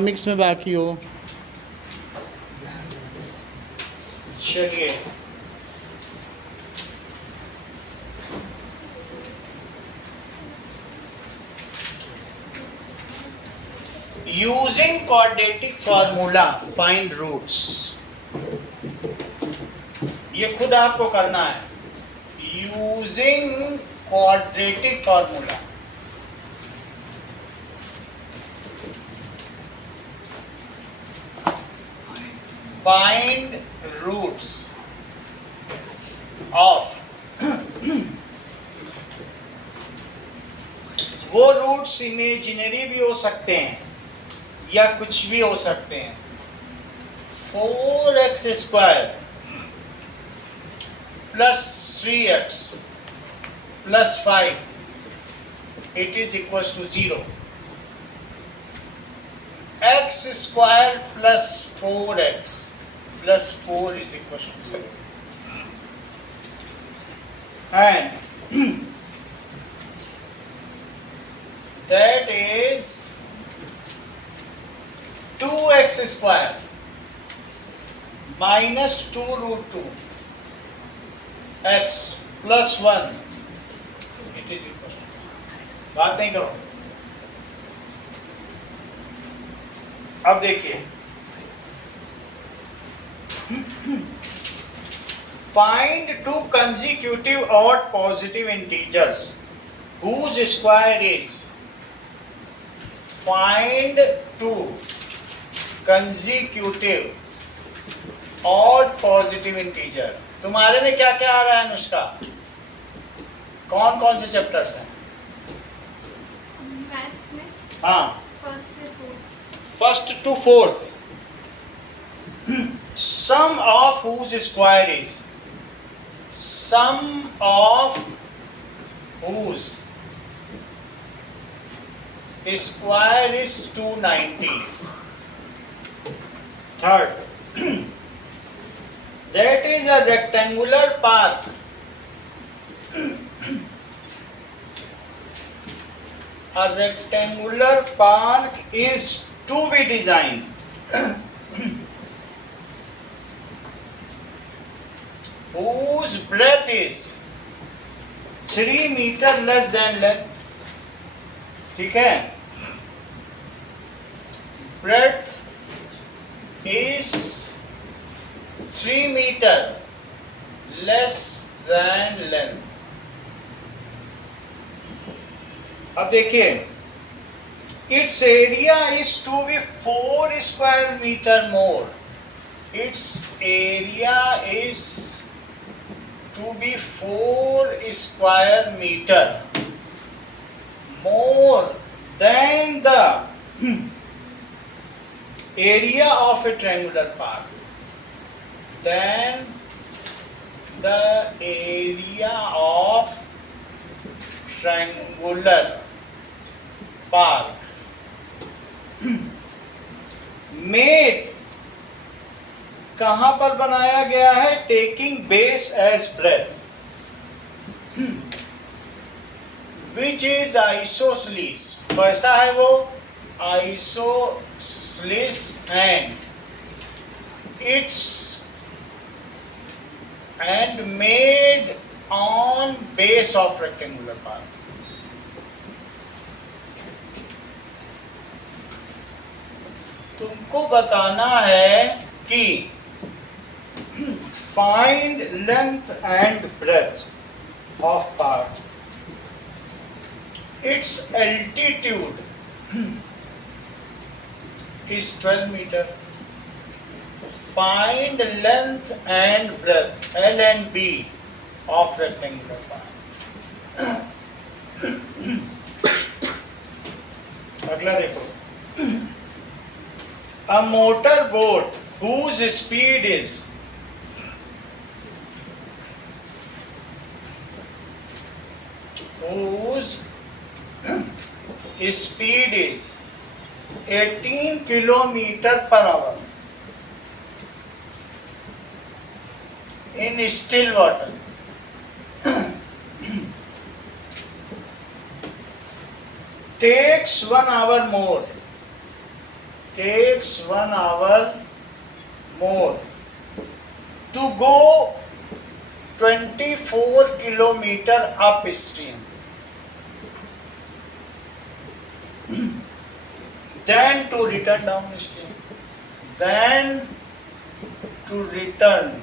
Mix में बाकी हो। चलिए using quadratic formula find roots, ये खुद आपको करना है। Using quadratic formula find roots of, वो रूट्स इमेजिनरी भी हो सकते हैं या कुछ भी हो सकते हैं। 4x square plus 3x plus 5 it is equal to 0। x square plus 4x plus 4 is equal to 0 and that is 2x square minus 2 root 2 x plus 1 it is equal to, बात नहीं करो। अब देखिए, find two consecutive odd positive integers whose square is, find two consecutive odd positive integer। तुम्हारे में क्या क्या आ रहा है अनुष्का? कौन कौन से चैप्टर्स हैं? मैथ्स में हाँ, फर्स्ट से fourth. First to fourth. Sum of whose square is, sum of whose square is 290। Third, that is a rectangular park a rectangular park is to be designed whose breadth is 3 meter less than length। ठीक है, breadth is 3 meter less than length। अब देखिए, its area is to be 4 square meter more। its area is to be 4 square meter more than the area of a triangular park, than the area of triangular park made, कहां पर बनाया गया है? Taking base as breadth which is isosceles. कैसा है वो? Isosceles and it's and made on base of rectangular park. तुमको बताना है कि find length and breadth of park, its altitude is 12 meter। find length and breadth L and B of rectangular park। अगला देखो, a motor boat whose speed is speed is 18 kilometer per hour in still water takes 1 hour more takes 1 hour more to go 24 kilometer upstream then to return downstream. Then to return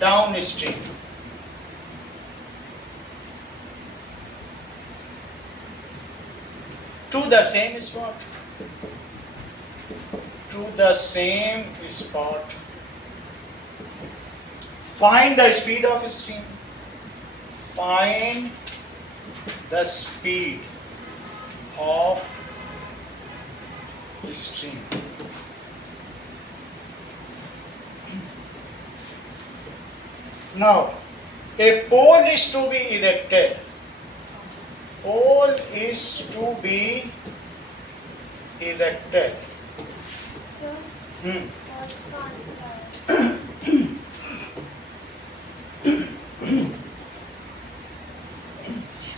downstream. To the same spot. To the same spot. Find the speed of stream. Find the speed of stream. Now, a pole is to be erected. Pole is to be erected. Sir, first का answer आया।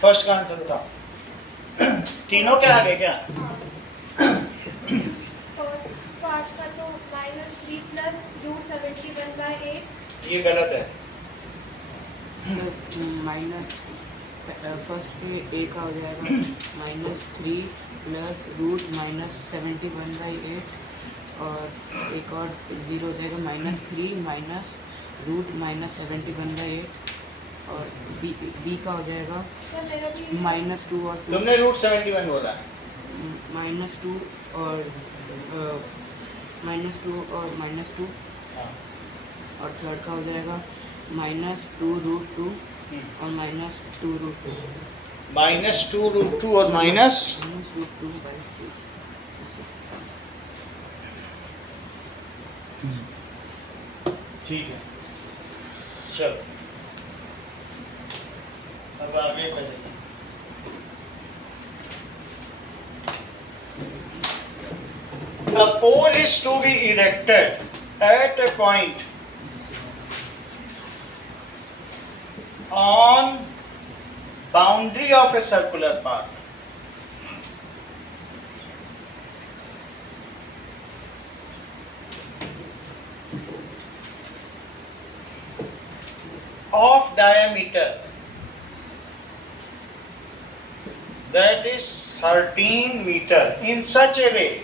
First का answer बताओ। तीनों क्या आ गए क्या? First part का तो -3 प्लस √71/8। ये गलत है। माइनस फर्स्ट पे ए का हो जाएगा -3 प्लस √-71/8 और एक और ज़ीरो हो जाएगा -3 माइनस √-71/8 और बी का हो जाएगा सर मेरा भी -2 और 2 तुमने √71 बोला है। -2 और -2 और -2 हाँ। और थर्ड का हो जाएगा -2√2 और -2√2 -2√2 और माइनस -√2/2 ठीक है। चलो अब आगे बढ़ेंगे। A pole is to be erected at a point on boundary of a circular path. Of diameter that is 13 meter in such a way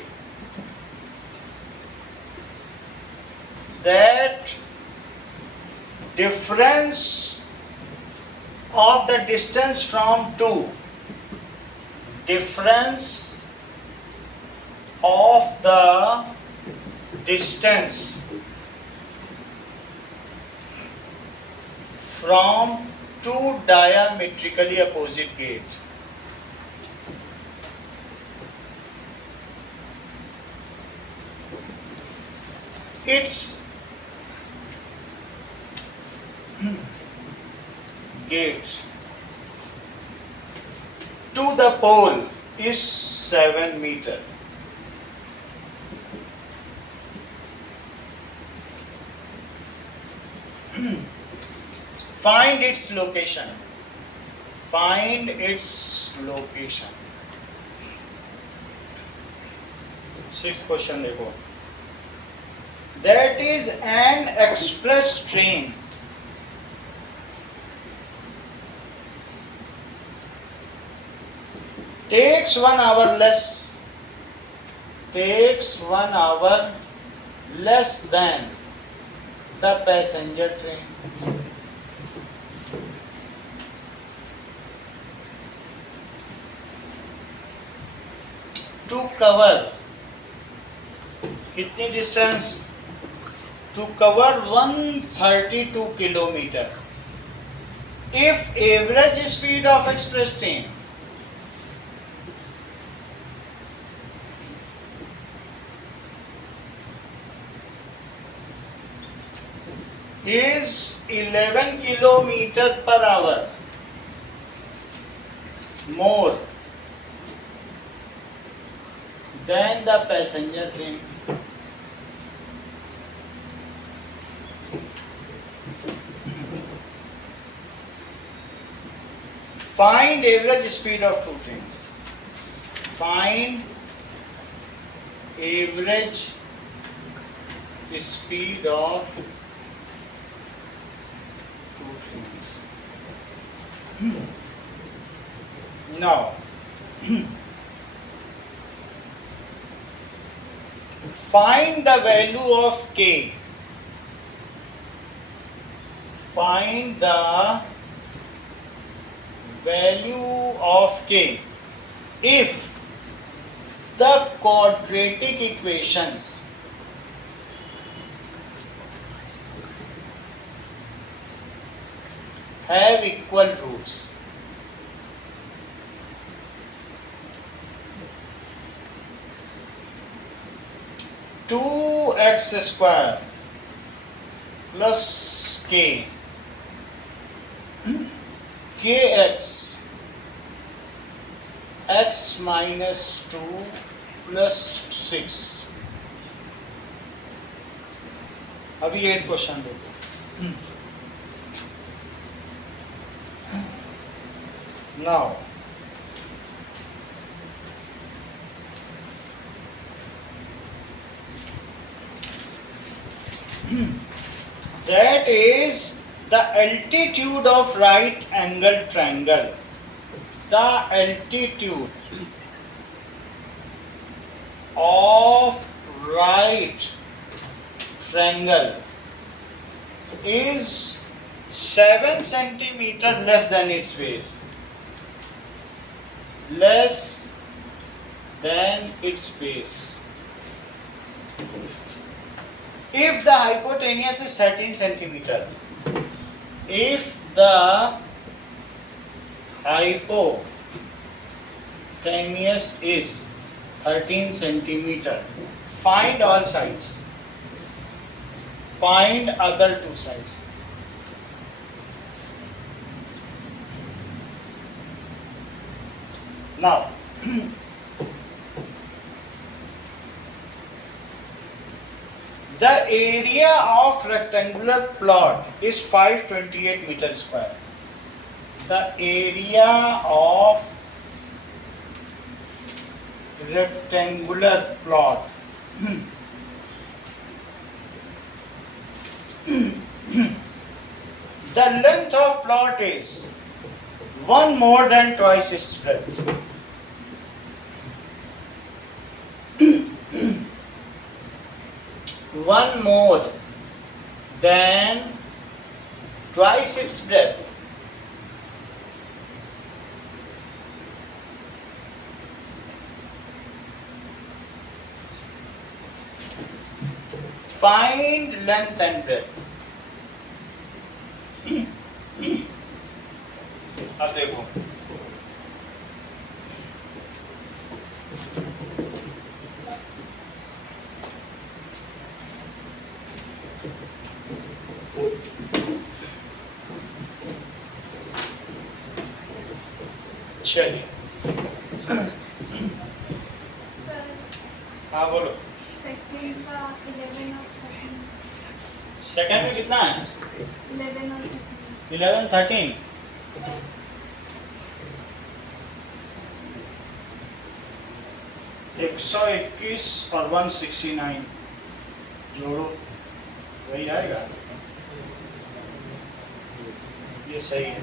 that difference of the distance from difference of the distance from two diametrically opposite gates its gates to the pole is 7 meter. Find its location. Find its location. 6th question देखो. That is an express train. Takes 1 hour less. Takes 1 hour less than the passenger train. To cover कितनी distance? To cover 132 kilometer. If average speed of express train is 11 kilometer per hour more than the passenger train. Find average speed of two trains. Find average speed of two trains. Now, find the value of k. Find the value of k if the quadratic equations have equal roots. Two x square plus k kx x minus 2 plus 6. अभी ये question देखो. Now, that is the altitude of right angle triangle. The altitude of right triangle is 7 centimeter less than its base. Less than its base. If the hypotenuse is 13 centimeter, if the hypotenuse is 13 centimeter, find all sides. Find other two sides. Now, the area of rectangular plot is 528 meter square. The area of rectangular plot the length of plot is one more than twice its breadth. One more than twice its breadth. Find length and breadth. अब देखो चलिए हाँ बोलो. Second का 11 और 13. Second में कितना है? 11 और 11 13. एक 121 और 169 जोड़ो वही आएगा. ये सही है.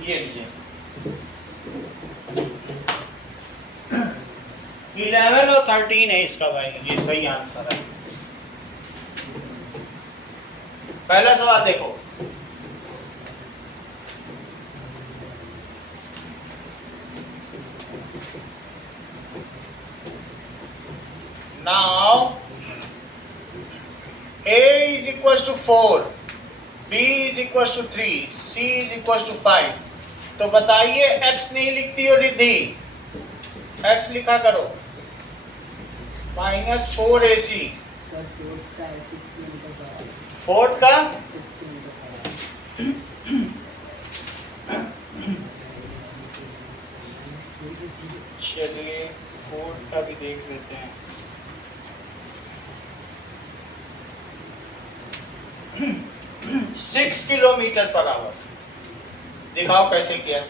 ये लीजिए 11 और 13 है इसका भाई. ये सही आंसर है. पहला सवाल देखो. Now A is equals to 4, B is equals to 3, C is equals to 5. तो बताइए x नहीं लिखती हो रिद्धि. x लिखा करो. -4AC. सर फोर्थ का 6 किलोमीटर पर आवर. फोर्थ का 6 किलोमीटर पर आवर. चलिए फोर्थ का भी देख लेते हैं. 6 किलोमीटर पर आवर। दिखाओ कैसे किया।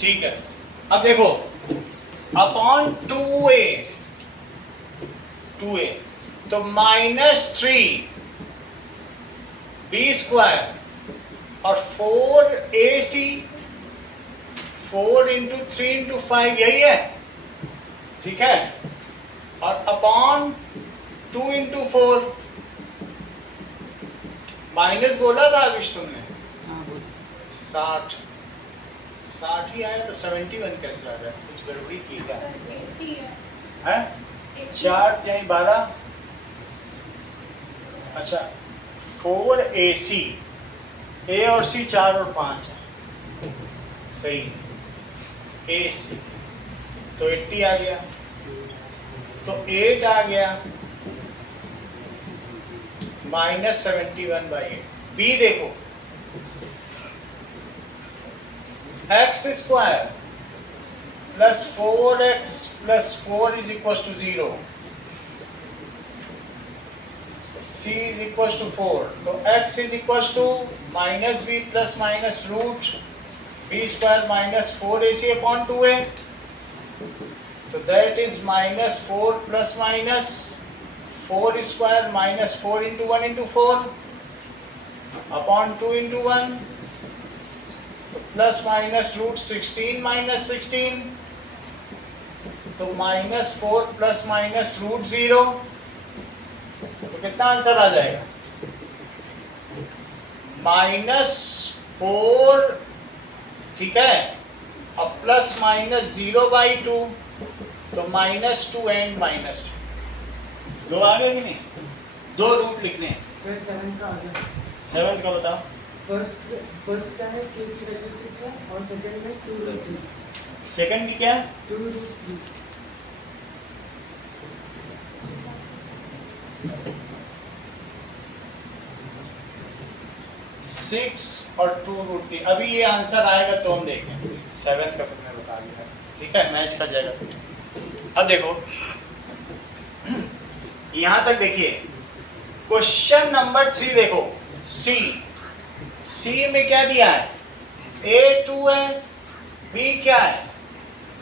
ठीक है, अब देखो अपॉन 2a तो -3 b स्क्वायर और 4ac 4 इंटू 3 इंटू 5 यही है, ठीक है। और अपॉन 2 इंटू 4 माइनस बोला था अभी तुमने, हाँ बोल 60 ही आया तो 71 कैसे आ गया? कुछ गड़बड़ी की क्या सर 80 है। है? 80 4 यही 12, अच्छा 4ac, a और c 4 और 5 है, सही है। ac तो 80 आ गया, तो 8 आ गया -71/8। b देखो x square plus 4x plus 4 is equal to 0, c is equal to 4, तो x is equal to -b plus minus root b square minus 4ac upon 2a, तो that is -4 plus minus 4 square minus 4 into 1 into 4 upon 2 into 1, plus minus root 16 minus 16, तो -4 plus minus root 0, तो कितना answer आ जाएगा? -4, ठीक है, अब plus minus 0/2, तो -2 and -2, दो आ गए कि नहीं? दो रूट लिखने हैं। सर 7 का आ गया। 7 का बताओ। फर्स्ट का है k की वैल्यू 6 है और सेकंड में 2√3। सेकंड की क्या है? 2√3। 6 और 2√3। अभी ये आंसर आएगा तो हम देखें। 7 का तुमने बता दिया, ठीक है, मैच कर जाएगा तुम्हें। अब देखो यहां तक देखिए, क्वेश्चन नंबर 3 देखो, सी में क्या दिया है? a 2 है, b क्या है?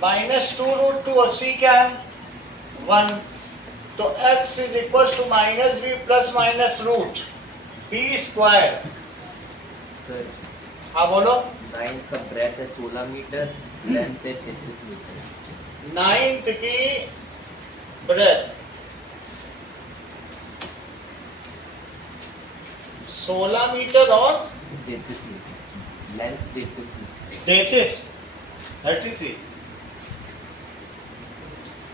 -2√2 और c क्या है? 1, तो x is equal to -b plus minus root b square. Sir हाँ बोलो। 9 का ब्रेथ है 16 मीटर, लेंथ है 33 मीटर। 9th की ब्रेथ 16 मीटर और 33 metre, length 33 metre. 33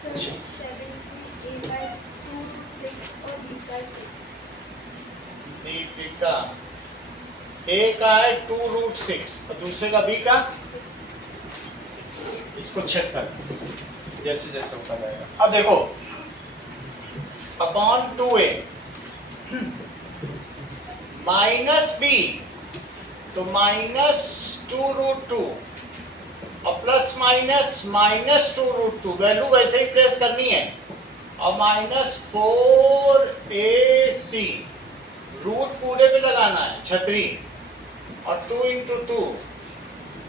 sir 73a/2 6 और b का 6। दीपिका, a का है 2√6 और दूसरे का b का 6। इसको चेक कर जैसे जैसे होता जाएगा। अब देखो अपॉन 2a माइनस b, तो -2√2 और प्लस माइनस -2√2, वैल्यू वैसे ही प्लेस करनी है, और -4ac, रूट पूरे पे लगाना है छतरी, और 2 into 2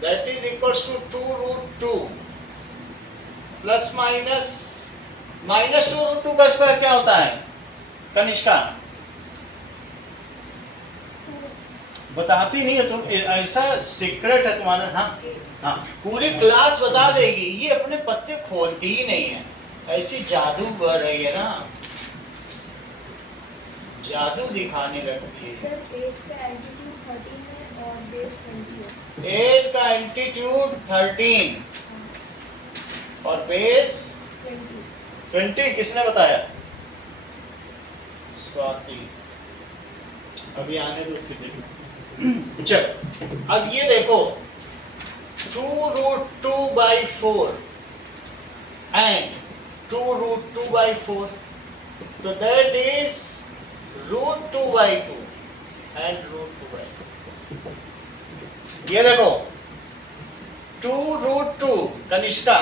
that is equals to 2√2 plus minus -2√2 का स्क्वायर क्या होता है कनिष्का? बताती नहीं है तुम, ऐसा सीक्रेट है तुम्हारा। हाँ, पूरी क्लास बता देगी, ये अपने पत्ते खोलती ही नहीं है, ऐसी जादूगर है ये ना, जादू दिखाने लगती है। सर 8 का एल्टीट्यूड 13 है और बेस 20 है। 8 का एल्टीट्यूड 13 और बेस 20 किसने बताया? स्वाति। अभी आने दो फिर देखो। चल अब ये देखो 2√2/4 एंड 2√2/4, तो दैट इज √2/2 एंड √2/2। ये देखो 2√2 कनिष्का,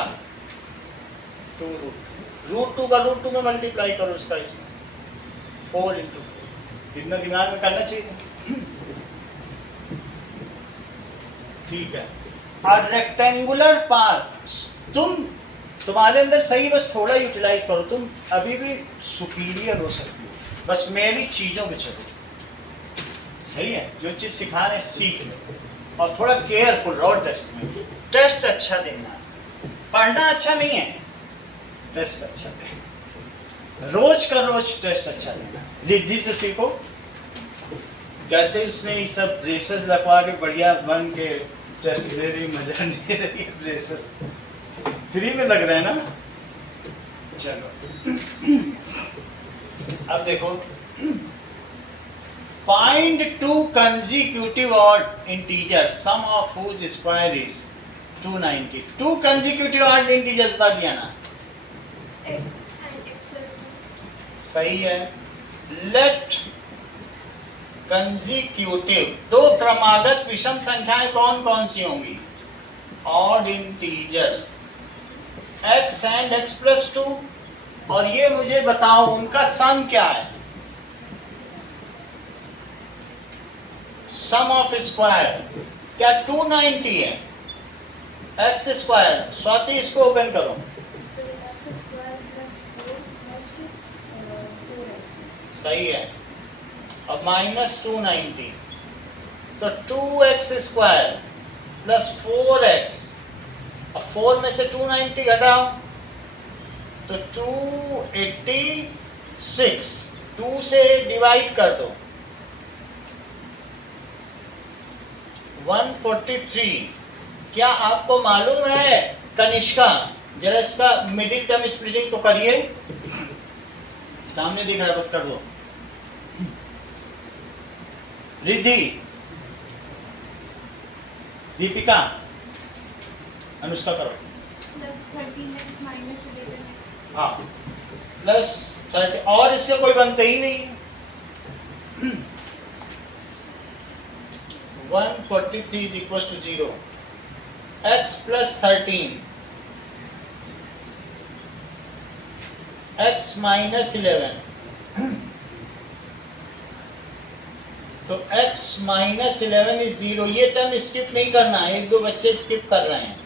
2√2 का √2 में मल्टीप्लाई करो इसका इसमें, 4 इंटू, इतना दिमाग में करना चाहिए। ठीक है। और रेक्टेंगुलर पार्ट तुम्हारे अंदर सही, बस थोड़ा यूटिलाइज करो, तुम अभी भी सुपीरियर हो सकती हो, बस मेरी चीज़ों पे चलो, सही है। जो चीज़ सिखा रहे हैं सीख लो, और थोड़ा केयरफुल रहो टेस्ट में। टेस्ट अच्छा देना, पढ़ना अच्छा नहीं है, टेस्ट अच्छा देना, रोज का रोज टेस्ट अच्छा देना। जिद्दी से सीखो, कैसे उसने ये सब ब्रेसेस लगवा के बढ़िया बन के टेस्ट दे रही, मजा नहीं दे रही है, ब्रेसेस फ्री में लग रहा है ना। चलो अब देखो, find two consecutive odd integer sum of whose square is 290। Two consecutive odd integer बता दिया ना, x and x plus 2. सही है। लेट कंसेक्यूटिव, दो क्रमागत विषम संख्याएं कौन कौन सी होंगी? Odd integers x and x plus 2, और ये मुझे बताओ उनका सम क्या है? सम ऑफ स्क्वायर क्या 290 है? x स्क्वायर, स्वाति इसको ओपन करो। So x square plus 4 plus 4x. सही है। अब माइनस 290, तो 2x स्क्वायर प्लस 4x, अब 4 में से 290 घटाओ तो 286, 2 से डिवाइड कर दो 143। क्या आपको मालूम है कनिष्का, जरा इसका मिडिल टर्म स्प्लिटिंग तो करिए, सामने दिख रहा है, बस कर दो। रिद्धि, दीपिका, अनुष्का करो। Plus 13x minus 11x. हाँ, प्लस 30, और इसके कोई बनते ही नहीं है। 143 is equals to 0. x plus 13, x minus 11, तो x minus 11 is 0। ये टर्म स्किप नहीं करना है, एक दो बच्चे स्किप कर रहे हैं।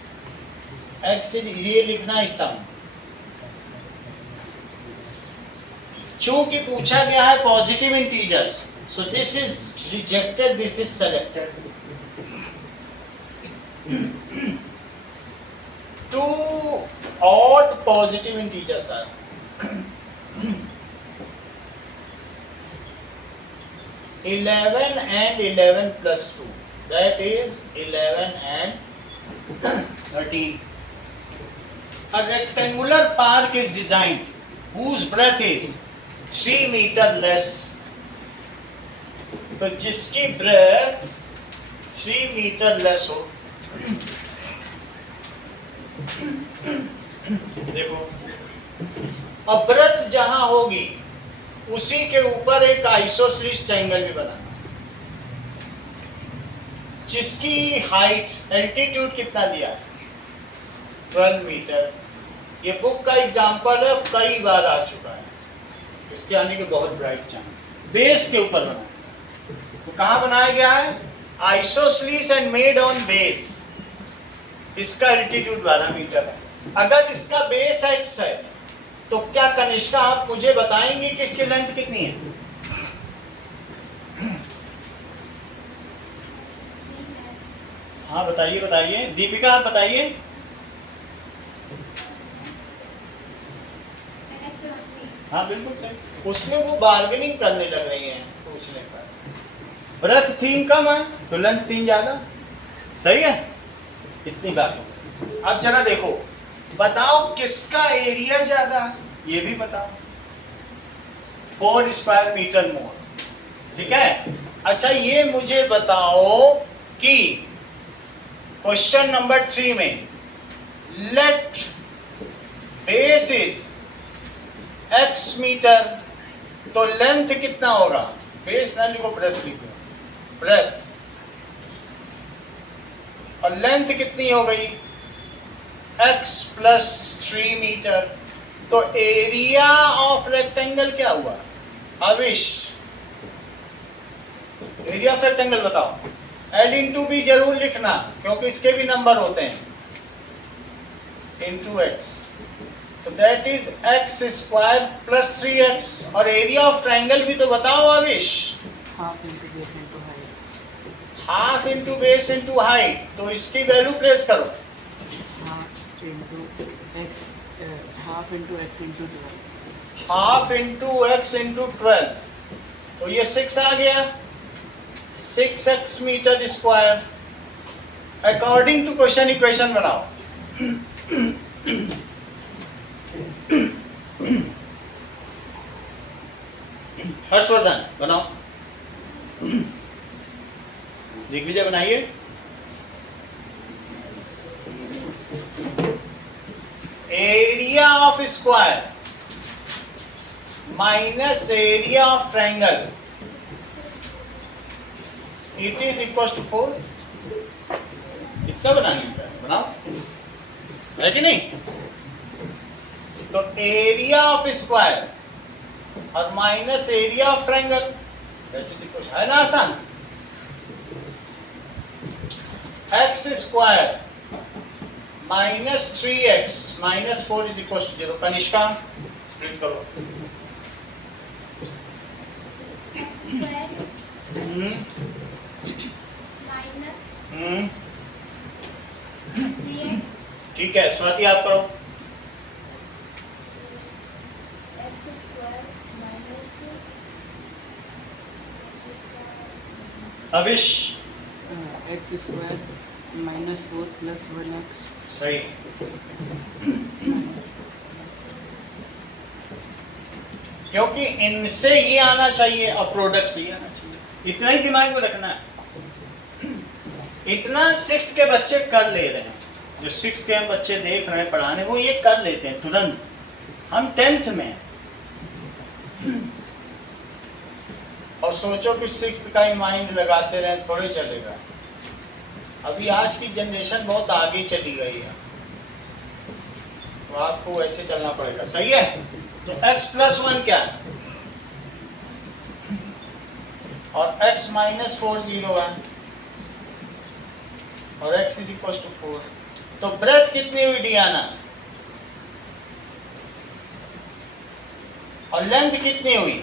x is, ये लिखना है इस टर्म, चूंकि पूछा गया है positive integers, so this is rejected, this is selected. Two odd positive integers are 11 and 11 plus 2, that is 11 and 13. A rectangular park is designed whose breadth is 3 meter less. तो जिसकी ब्रेथ 3 मीटर लेस हो, देखो, अब breath जहां होगी उसी के ऊपर एक आइसोसेलेस ट्रायंगल भी बनाना, जिसकी हाइट, एल्टीट्यूड कितना दिया? 12 मीटर। ये बुक का एग्जांपल है, कई बार आ चुका है, इसके आने के बहुत ब्राइट चांस। बेस के ऊपर बनाना, तो कहाँ बनाया गया है? Isosceles and made on base. इसका एल्टीट्यूड 12 मीटर है। अगर इसका बेस x है, तो क्या कनिष्का आप मुझे बताएंगे कि इसकी लेंथ कितनी है? हाँ बताइए बताइए, दीपिका आप बताइए। x plus 3. हाँ बिल्कुल सही, उसमें वो बार्गेनिंग करने लग रही हैं पूछने पर। ब्रेथ 3 कम है तो लेंथ 3 ज्यादा, सही है। इतनी बात हो। अब जरा देखो, बताओ किसका एरिया ज्यादा है, ये भी बताओ। 4 स्क्वायर मीटर मोर, ठीक है। अच्छा ये मुझे बताओ कि क्वेश्चन नंबर 3 में let base is x metre, तो लेंथ कितना होगा? बेस ना लिखो, ब्रेथ लिखो। ब्रेथ और लेंथ कितनी हो गई x प्लस 3 मीटर। तो एरिया ऑफ रेक्टेंगल क्या हुआ आविश? एरिया ऑफ रेक्टेंगल बताओ। L इंटू बी जरूर लिखना क्योंकि इसके भी नंबर होते हैं, इंटू एक्स। तो that is x square plus 3x। और एरिया ऑफ ट्राइंगल भी तो बताओ Avish. Half into base into height. Half into base into height. तो इसकी वैल्यू प्लेस करो। Half into x, half into x into 12। Half into x into 12। तो ये 6 आ गया, 6x metre square. According to question equation बनाओ। हर्षवर्धन बनाओ, दिग्विजय बनाइए। Area of square minus area of triangle it is equal to 4। कितना बनानी होता है बनाओ, है कि नहीं? तो एरिया ऑफ स्क्वायर और माइनस एरिया ऑफ ट्रायंगल है ना आसान। X square minus 3x minus 4 is equal to 0। Kanishka split करो। माइनस 3x ठीक है, स्वाति आप करो। x square minus Avish x square minus 4 plus 1x। सही। क्योंकि इनसे ये आना चाहिए और प्रोडक्ट से ये आना चाहिए। इतना ही दिमाग में रखना है। इतना 6th के बच्चे कर ले रहे हैं, जो 6th के हम बच्चे देख रहे हैं पढ़ाने, वो ये कर लेते हैं तुरंत। हम 10th में हैं। और सोचो कि 6th का ही माइंड लगाते रहे, थोड़े चलेगा। अभी आज की जनरेशन बहुत आगे चली गई है, तो आपको वैसे चलना पड़ेगा। सही है? तो x प्लस 1 क्या है और x माइनस 4 0 है और x इज इक्वल टू 4। तो ब्रेथ कितनी हुई डियाना और लेंथ कितनी हुई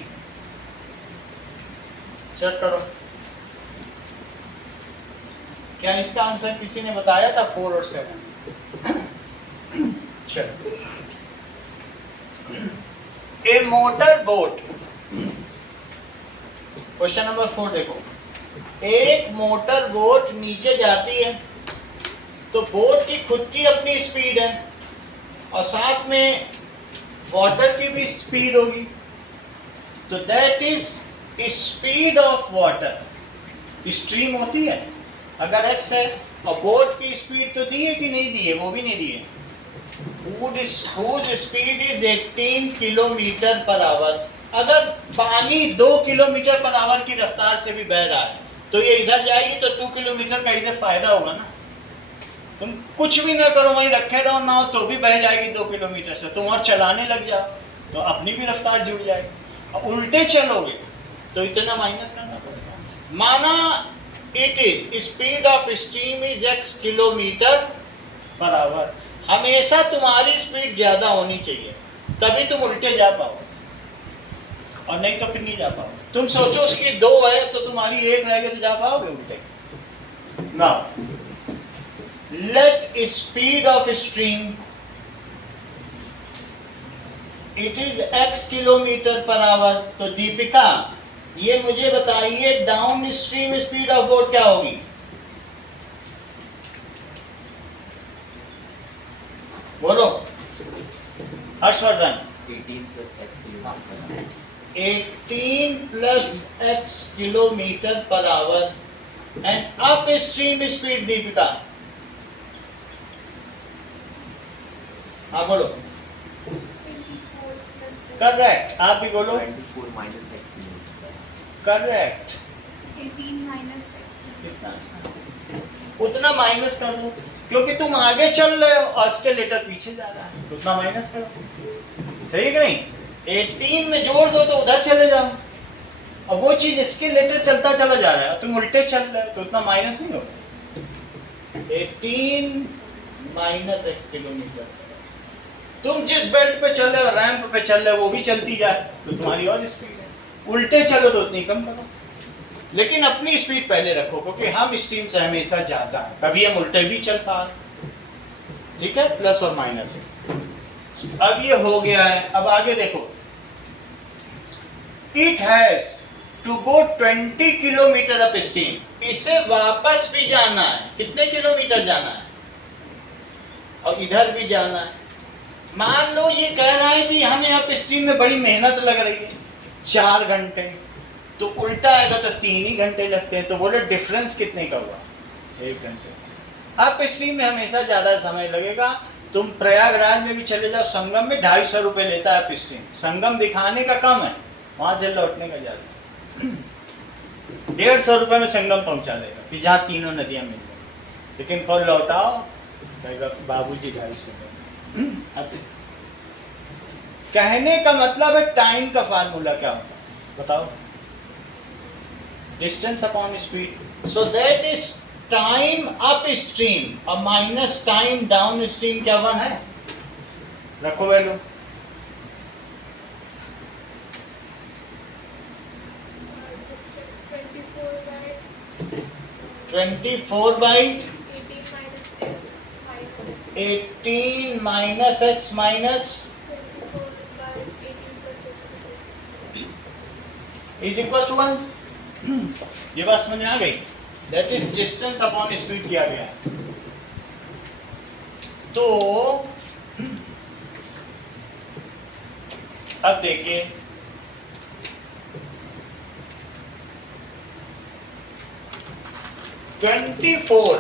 चेक करो। क्या इसका आंसर किसी ने बताया था? 4 और 7। चलो, ए मोटर बोट, क्वेश्चन नंबर 4 देखो। एक मोटर बोट नीचे जाती है तो बोट की खुद की अपनी स्पीड है और साथ में वाटर की भी स्पीड होगी। तो that is speed of water. Stream होती है अगर x है, और बोट की स्पीड तो दी है कि नहीं दी है? वो भी नहीं दी है। whose speed is 18 kilometre per hour. अगर पानी 2 किलोमीटर पर आवर की रफ्तार से भी बह रहा है तो ये इधर जाएगी तो 2 किलोमीटर का इधर फायदा होगा ना। तुम कुछ भी ना करो, वहीं रखे रहो ना हो तो भी बह जाएगी 2 किलोमीटर से। तुम और चलाने लग जाओ तो अपनी भी रफ्तार जुड़ जाएगी। अब उल्टे चलोगे तो इतना माइनस करना पड़ेगा। माना it is speed of steam is x kilometre per hour. हमेशा तुम्हारी स्पीड ज्यादा होनी चाहिए, तभी तुम उल्टे जा पाओ, और नहीं तो फिर नहीं जा पाओ। तुम सोचो उसकी 2 है तो तुम्हारी 1 रहेगी तो जा पाओगे उल्टे। Now let speed of stream it is x kilometre per hour. तो दीपिका ये मुझे बताइए down stream speed of boat क्या होगी? बोलो Harshvardhan. 18 plus x kilometre per hour and up stream speed Deepika. हाँ बोलो। 24 प्लस करेक्ट, आप भी बोलो। 24 minus x kilometre. Correct. 18 minus 16। कितना आसान। उतना माइनस कर दो, क्योंकि तुम आगे चल रहे हो, ऑस्किलेटर पीछे जा रहा है, तो उतना माइनस करो। सही कि नहीं? 18 में जोड़ दो तो उधर चले जाओ, और वो चीज एस्केलेटर चलता चला जा रहा है, तुम उल्टे चल रहे हो, तो उतना माइनस नहीं होगा। 18 माइनस x किलोमीटर, तुम जिस बेल्ट पे चल रहे हो, रैंप पे चल रहे हो, वो भी चलती जाए तो तुम्हारी और स्पीड है। उल्टे चलो तो उतनी कम करो, लेकिन अपनी स्पीड पहले रखो, क्योंकि हम स्टीम से हमेशा ज्यादा है, कभी हम उल्टे भी चल पा रहे। ठीक है, प्लस और माइनस है। अब ये हो गया है, अब आगे देखो। It has to go 20 kilometre up steam, इसे वापस भी जाना है, कितने किलोमीटर जाना है, और इधर भी जाना है। मान लो ये कह रहा है कि हमें अप स्ट्रीम में बड़ी मेहनत लग रही है, 4 घंटे, तो उल्टा आएगा तो 3 ही घंटे लगते हैं, तो बोले डिफरेंस कितने का हुआ, 1 घंटे। अप स्ट्रीम में हमेशा ज़्यादा समय लगेगा। तुम प्रयागराज में भी चले जाओ, संगम में 250 रुपये लेता है अप स्ट्रीम, संगम दिखाने का कम है, वहाँ से लौटने का ज़्यादा है। 150 रुपये में संगम पहुँचा देगा कि जहाँ तीनों नदियाँ मिल जाए, लेकिन फिर लौटाओ कहेगा बाबूजी 250 में। अब कहने का मतलब है टाइम का फार्मूला क्या होता है बताओ, distance upon speed. So that is time up stream और माइनस टाइम डाउन स्ट्रीम, क्या 1 है? रखो value. Distance 24 by 24 by 18 minus 18 minus x minus 24 by 18 plus x is equal to 1। ये बात समझ में आ गई? That is distance upon speed किया गया। तो अब देखिए, (24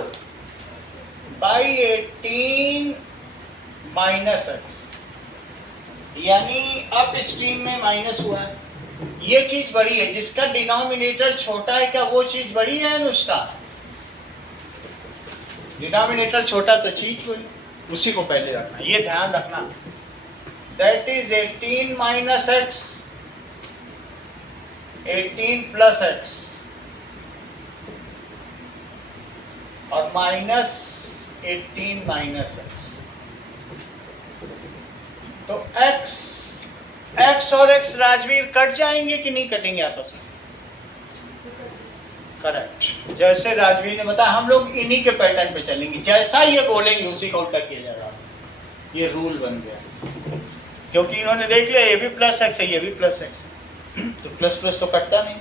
by 18 minus x) यानी अप स्ट्रीम में माइनस हुआ है। ये चीज बड़ी है, जिसका डिनोमिनेटर छोटा है, क्या वो चीज बड़ी है अनुष्का? डिनोमिनेटर छोटा तो चीज बड़ी, उसी को पहले रखना, ये ध्यान रखना। That is 18 minus x, 18 plus x और माइनस 18 माइनस एक्स। तो x और x राजवीर कट जाएंगे कि नहीं कटेंगे आपस में? करेक्ट। जैसे राजवीर ने बताया, हम लोग इन्हीं के पैटर्न पे चलेंगे, जैसा ये बोलेंगे उसी का उल्टा किया जाएगा। ये रूल बन गया, क्योंकि इन्होंने देख लिया ये भी प्लस एक्स है, ये भी प्लस एक्स है, तो प्लस प्लस तो कटता नहीं।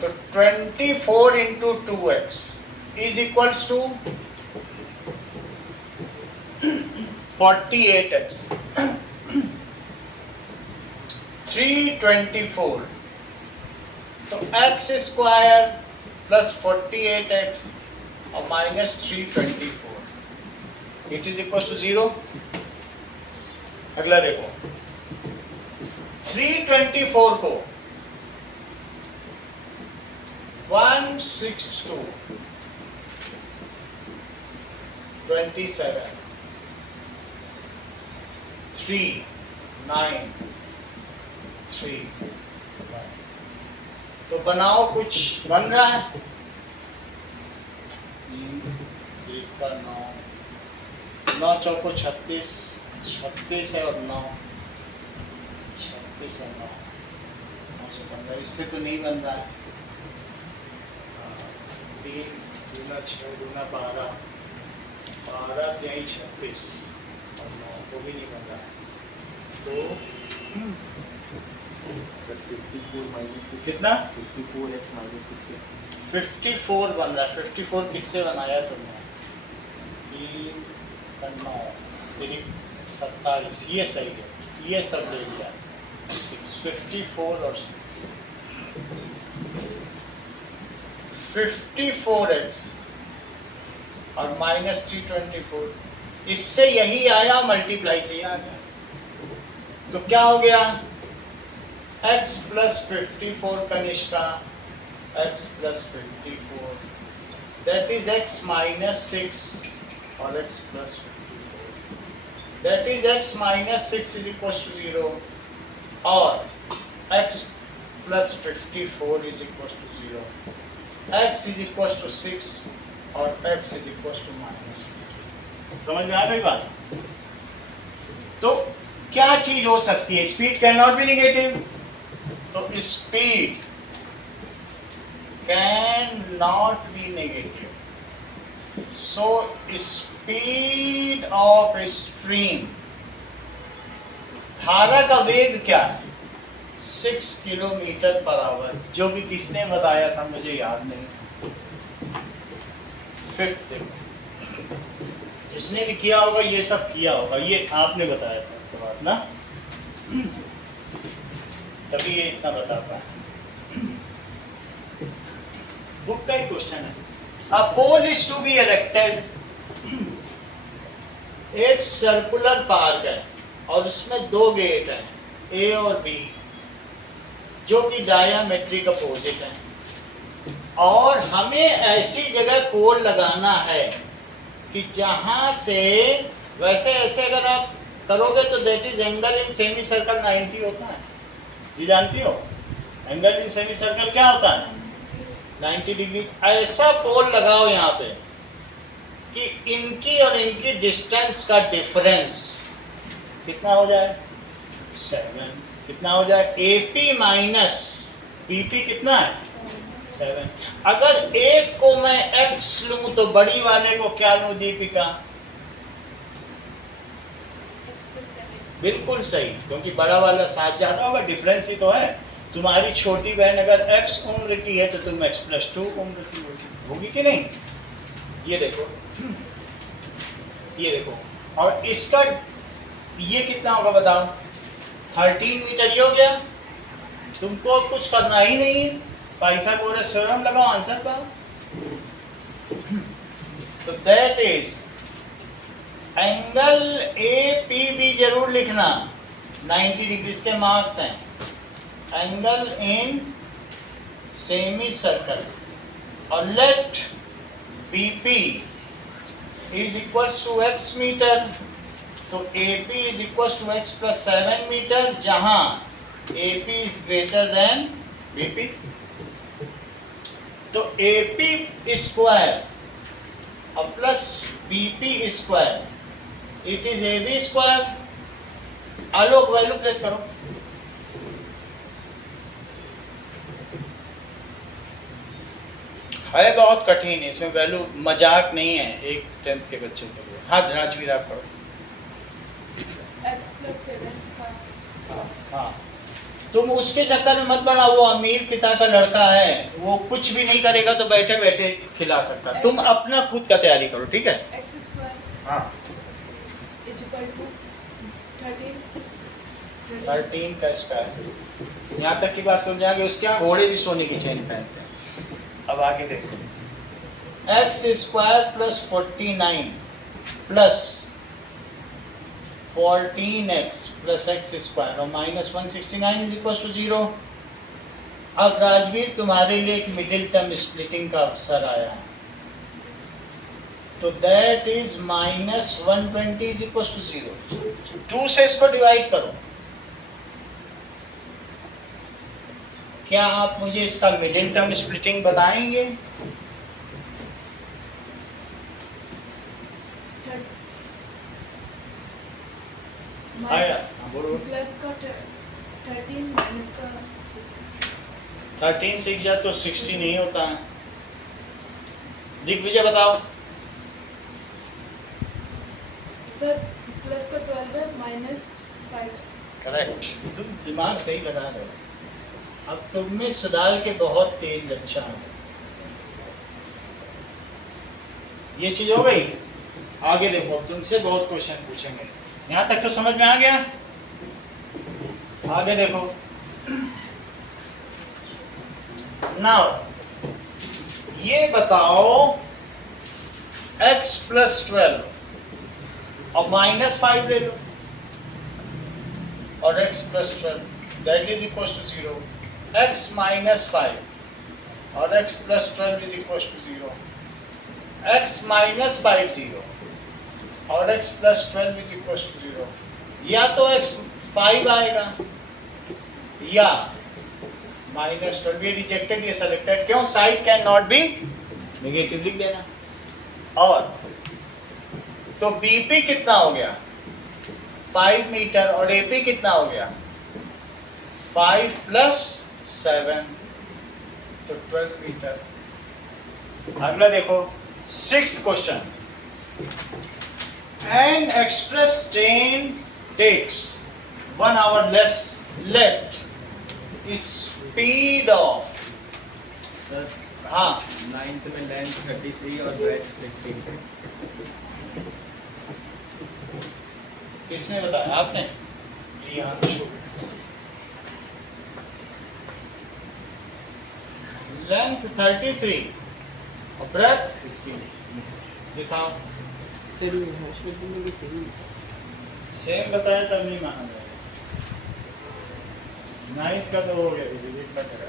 तो 24 into 2x is equals to 48x। 324, तो x स्क्वायर प्लस 48x और minus 324 it is equal to 0। अगला देखो, 324 को 162 27 3 9 3 तो बनाओ, कुछ बन रहा है। 3 का 9, 9 चौको 36, 36 है और 9, 36 और 9, 9 से बन रहा है, इससे तो नहीं बन रहा है। 3 दूना 6 दूना 12, 12 यही 36 और 9 तो भी नहीं बन रहा है। तो 54 minus 6, कितना? 54x minus 6 है। 54 बन रहा है। 54 किससे बनाया तुमने? 3 का 9 फिर 27, ये सही है, ये सब ले लिया। 6 54 और 6 54x और माइनस 324, इससे यही आया, मल्टीप्लाई से ही आ गया। तो क्या हो गया? x plus 54 Kanishka, x plus 54 that is x minus 6 or x plus 54. That is x minus 6 is equals to 0 or x plus 54 is equals to 0. x is equals to 6 और x is equals to minus 50. समझ में आ गई बात? तो क्या चीज हो सकती है? Speed can not be negative, तो speed can not be negative. So speed of a stream, धारा का वेग क्या है? 6 किलोमीटर पर आवर, जो भी किसने बताया था मुझे याद नहीं. फिफ्थ देखो, जिसने भी किया होगा ये सब किया होगा, ये आपने बताया था आपको बात ना, तभी ये इतना बता पाए. बुक का ही क्वेश्चन है. अ pole is to be erected. एक सर्कुलर पार्क है और उसमें 2 गेट हैं, ए और बी, जो कि डायमेट्रिक अपोजिट हैं, और हमें ऐसी जगह पोल लगाना है कि जहां से, वैसे ऐसे अगर आप करोगे तो that is angle in semi circle 90 होता है. ये जानती हो एंगल इन सेमी सर्कल क्या होता है? 90 डिग्री. ऐसा पोल लगाओ यहाँ पे कि इनकी और इनकी डिस्टेंस का डिफरेंस कितना हो जाए? 7. कितना हो जाए? AP माइनस BP कितना है? 7. अगर एक को मैं x लूं तो बड़ी वाले को क्या लूं दीपिका? x plus 7. बिल्कुल सही, क्योंकि बड़ा वाला 7 ज्यादा होगा, डिफरेंस ही तो है. तुम्हारी छोटी बहन अगर x उम्र की है तो तुम x plus 2 उम्र की होगी कि नहीं? ये देखो, ये देखो, और इसका ये कितना होगा बताओ? 13 मीटर. ये हो गया. तुमको अब कुछ करना ही नहीं है, पाइथागोरस थ्योरम लगाओ, आंसर पाओ. तो दैट इज एंगल APB जरूर लिखना, 90 डिग्री के मार्क्स हैं. एंगल इन सेमी सर्कल, और let BP is equals to x metre. तो AP is equals to x plus 7 metre, जहां AP is greater than BP. तो AP स्क्वायर और plus BP square, it is AB square. Alok value place करो. है बहुत कठिन, इसमें वैल्यू मजाक नहीं है 1/10 के बच्चे के लिए. हाँ राजवीर आप करो. x plus 7 का square. हाँ, तुम उसके चक्कर में मत पड़ा. वो अमीर पिता का लड़का है, वो कुछ भी नहीं करेगा तो बैठे बैठे खिला सकता. तुम अपना खुद का तैयारी करो, ठीक है? x square हाँ, is equal to 13. 13 का स्क्वायर. यहाँ तक की बात समझाएंगे. उसके घोड़े भी सोने की चेन पहनते हैं. अब आगे देखो, x square plus 49 plus 14x plus x square और माइनस 169 इज इक्वल टू 0. अब राजवीर तुम्हारे लिए एक मिडिल टर्म स्प्लिटिंग का अवसर आया है. तो that is minus 120 is equal to 0. 2 से इसको डिवाइड करो. क्या आप मुझे इसका मिडिल टर्म स्प्लिटिंग बताएंगे? आया, हाँ, बोलो. प्लस का 13 माइनस का 6. 13 6 जा तो 60 नहीं होता है. दिग्विजय बताओ. सर प्लस का 12 है माइनस 5. करेक्ट. तुम दिमाग सही लगा रहे हो. अब तुम में सुधार के बहुत तेज लक्षण है. ये चीज हो गई. आगे देखो, तुमसे बहुत क्वेश्चन पूछेंगे. यहाँ तक तो समझ में आ गया. आगे देखो. नाउ ये बताओ x प्लस 12 और माइनस 5 ले लो और x plus 12 that is equal to 0. x minus 5 और x plus 12 is equal to 0. x minus 50 और x plus 12 is equal to 0। या तो x 5 आएगा या माइनस 12। ये रिजेक्टेड, ये सेलेक्टेड, क्यों? Side can not be negative लिख देना। और तो BP कितना हो गया 5 मीटर और AP कितना हो गया 5 प्लस 7 तो 12 मीटर। अगला देखो 6th question. An express train takes 1 hour less left speed of sir हाँ 9th में लेंथ 33 और ब्रेथ 16 किसने बताया? आपने? प्रियांशु। लेंथ 33 और ब्रेथ 16 दिखाओ। सर ये हर्षवर्धन ने भी सही सेम बताया तब नहीं माना जाएगा। 9th का तो हो गया, रिजेक्ट ना करा।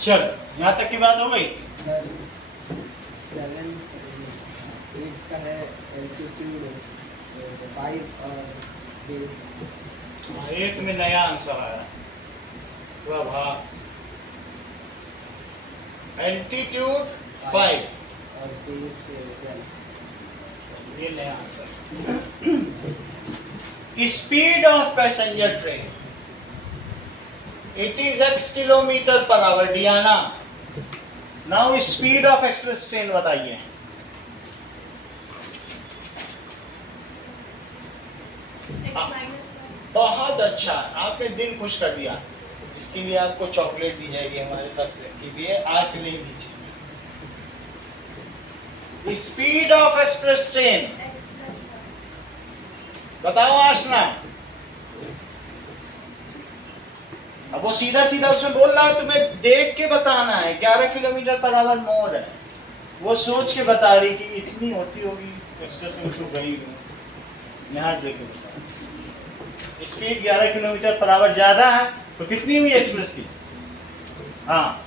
चलो यहाँ तक की बात हो गई। सर 7 8 का है एल्टीट्यूड 5 और बेस 8 में नया आंसर आया प्रभाव। एल्टीट्यूड 5 और बेस 12। ये नया answer. Speed of passenger train it is x kilometre per hour Diana. Now speed of express train बताइए। x minus 1। बहुत अच्छा, आपने दिल खुश कर दिया। इसके लिए आपको चॉकलेट दी जाएगी, हमारे पास रखी हुई है, आके ले लीजिए। Speed of express train x plus 1। बताओ आशना। अब वो सीधा सीधा उसमें बोल रहा है, तुम्हें देख के बताना है। 11 किलोमीटर पर आवर मोर है, वो सोच के बता रही कि इतनी होती होगी एक्सप्रेस में, तो गई यहाँ देख के बता। स्पीड 11 किलोमीटर पर आवर ज्यादा है तो कितनी हुई एक्सप्रेस की? हाँ,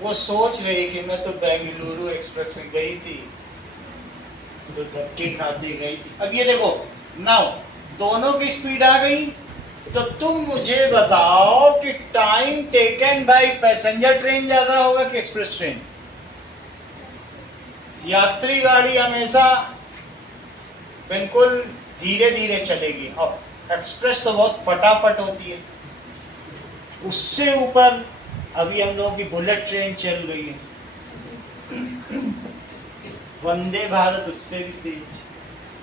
वो सोच रही कि मैं तो बेंगलुरु एक्सप्रेस में गई थी तो धक्के खाते गई थी। अब ये देखो नाउ दोनों की स्पीड आ गई, तो तुम मुझे बताओ कि time taken by passenger train ज्यादा होगा कि एक्सप्रेस ट्रेन? यात्री गाड़ी हमेशा बिल्कुल धीरे धीरे चलेगी और एक्सप्रेस तो बहुत फटाफट होती है। उससे ऊपर अभी हम लोगों की बुलेट ट्रेन चल गई है, वंदे भारत उससे भी तेज।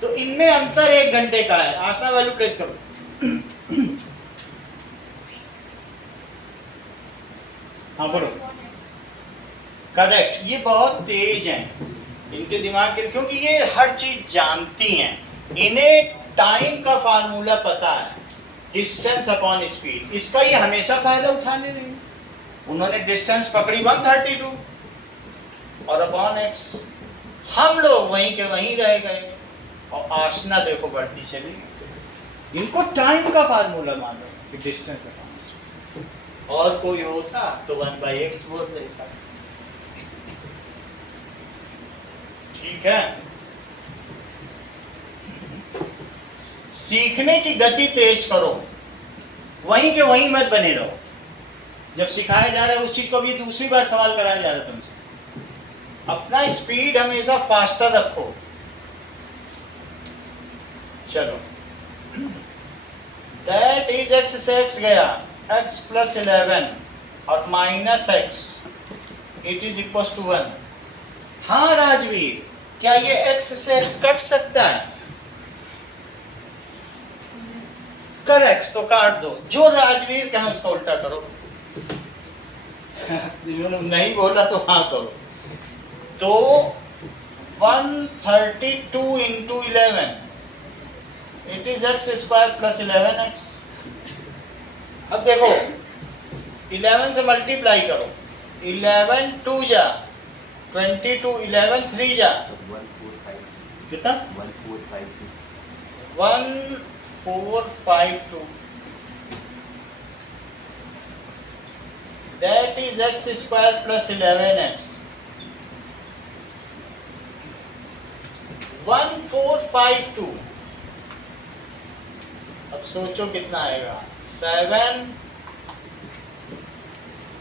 तो इनमें अंतर 1 घंटे का है। आशना वैल्यू प्लेस करो। हाँ बोलो। करेक्ट, ये बहुत तेज हैं इनके दिमाग के, क्योंकि ये हर चीज जानती हैं। इन्हें टाइम का फार्मूला पता है, डिस्टेंस अपॉन स्पीड। इसका ये हमेशा फायदा उठाने नहीं। उन्होंने डिस्टेंस पकड़ी 132 और अपॉन x, हम लोग वहीं के वहीं रह गए और आशना देखो बढ़ती चली। इनको टाइम का फार्मूला मानो कि डिस्टेंस अपॉन स्पीड। और कोई होता तो 1/x बोल देता। ठीक है, सीखने की गति तेज करो, वहीं के वहीं मत बने रहो। जब सिखाया जा रहा है उस चीज को, अभी दूसरी बार सवाल कराया जा रहा है तुमसे, अपना स्पीड हमेशा फास्टर रखो। चलो, दैट इज x से x गया, x प्लस 11 और minus x, it is equal to 1। हाँ राजवीर, क्या ये x से x कट सकता है? करेक्ट, तो काट दो। जो राजवीर कहे उसका उल्टा करो। नहीं बोला तो हाँ करो। तो 132 into 11 it is x square plus 11x। अब देखो 11 से मल्टीप्लाई करो, 11 2 जा 22, 11 3 जा 1452 कितना? 1452 1452। That is x square plus 11x 1452। अब सोचो कितना आएगा 7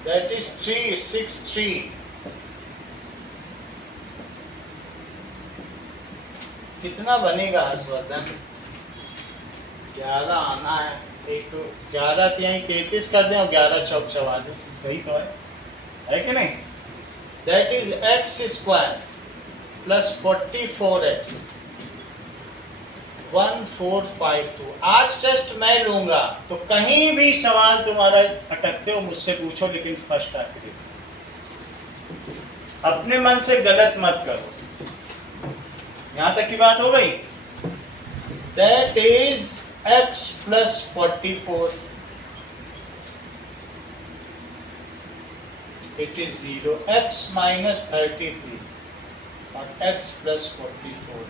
दैट इज 363। कितना बनेगा हर्षवर्धन? 11 आना है। एक तो 11 तिहाई 33 कर दें और 11 चौक 44, सही तो है कि नहीं? That is x square plus 44x 1452। आज टेस्ट मैं लूंगा तो कहीं भी सवाल तुम्हारा अटकते हो मुझसे पूछो, लेकिन फर्स्ट आके देखो, अपने मन से गलत मत करो। यहां तक की बात हो गई? That is x plus 44 it is 0, x minus 33 और x प्लस 44,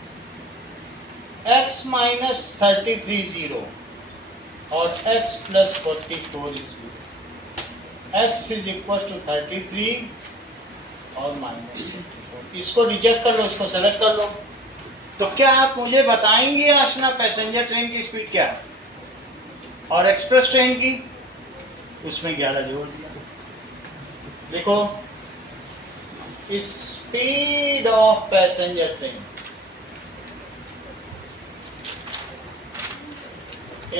x माइनस 33 0 और x plus 44 is 0। x is equal to 33 और माइनस 24। इसको रिजेक्ट कर लो, इसको सेलेक्ट कर लो। तो क्या आप मुझे बताएंगे आशना पैसेंजर ट्रेन की स्पीड क्या है और एक्सप्रेस ट्रेन की? उसमें 11 जोड़ दिया। देखो speed of passenger train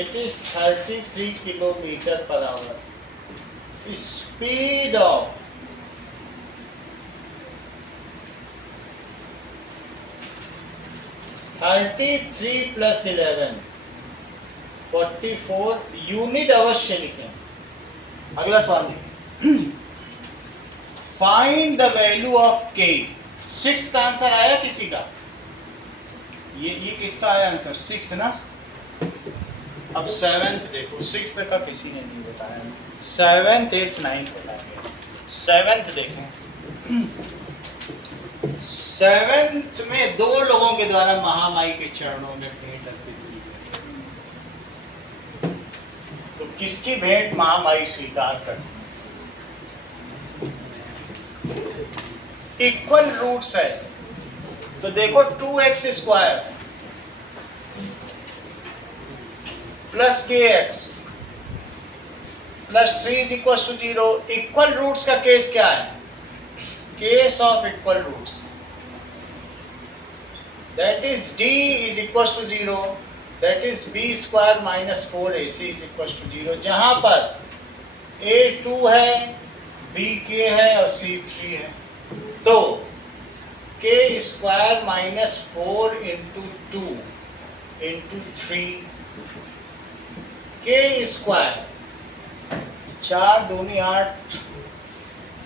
it is 33 kilometre per hour. Speed of (33 + 11) 44 unit अवश्य लिखें। अगला सवाल देखिए, find the value of k। Sixth का आंसर आया किसी का? ये किसका आया आंसर? सिक्स्थ ना। अब सेवेंथ देखो, सिक्स्थ का किसी ने नहीं बताया। सेवेंथ, एट्थ, नाइन्थ बताएंगे। सेवेंथ देखें। सेवेंथ में दो लोगों के द्वारा महामाई के चरणों में भेंट अर्पित की गई। तो किसकी भेंट महामाई स्वीकार करती? इक्वल रूट्स है तो देखो 2x square plus kx plus 3 is equal to 0। Equal roots का केस क्या है? Case of equal roots that is d is equals to 0, that is b square minus 4ac is equals to 0। जहां पर a 2 है, b k है और c 3 है, तो k square minus 4 into 2 into 3 k square 4 दूनी 8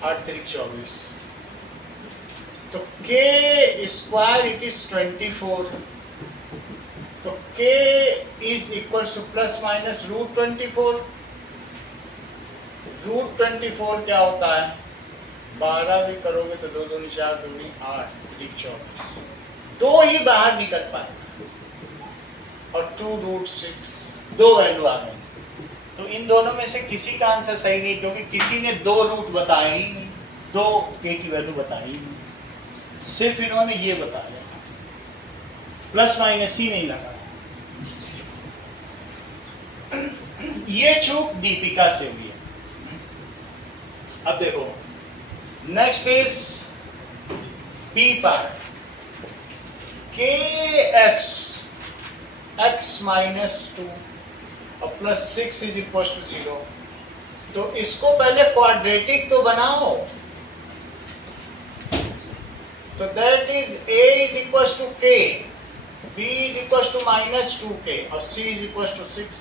8 त्रिक 24, तो k स्क्वायर इट इज 24। तो k is equals to plus minus root 24। Root 24 क्या होता है? 12 भी करोगे तो 2 दूनी 4 दूनी 8 त्रिक 24, दो ही बाहर निकल पाए और 2 रूट 6, दो वैल्यू आ गई। तो इन दोनों में से किसी का आंसर सही नहीं, क्योंकि किसी ने दो रूट बताए ही नहीं, दो k की वैल्यू बताई ही नहीं, सिर्फ इन्होंने ये बताया, प्लस माइनस ही नहीं लगाया। ये चूक दीपिका से हुई है। अब देखो नेक्स्ट इज बी पार्ट, के एक्स एक्स माइनस 2 और प्लस 6 इज इक्वल टू 0। तो इसको पहले क्वाड्रेटिक तो बनाओ। तो that is a is equals to k, b is equals to minus 2k और c is equals to 6।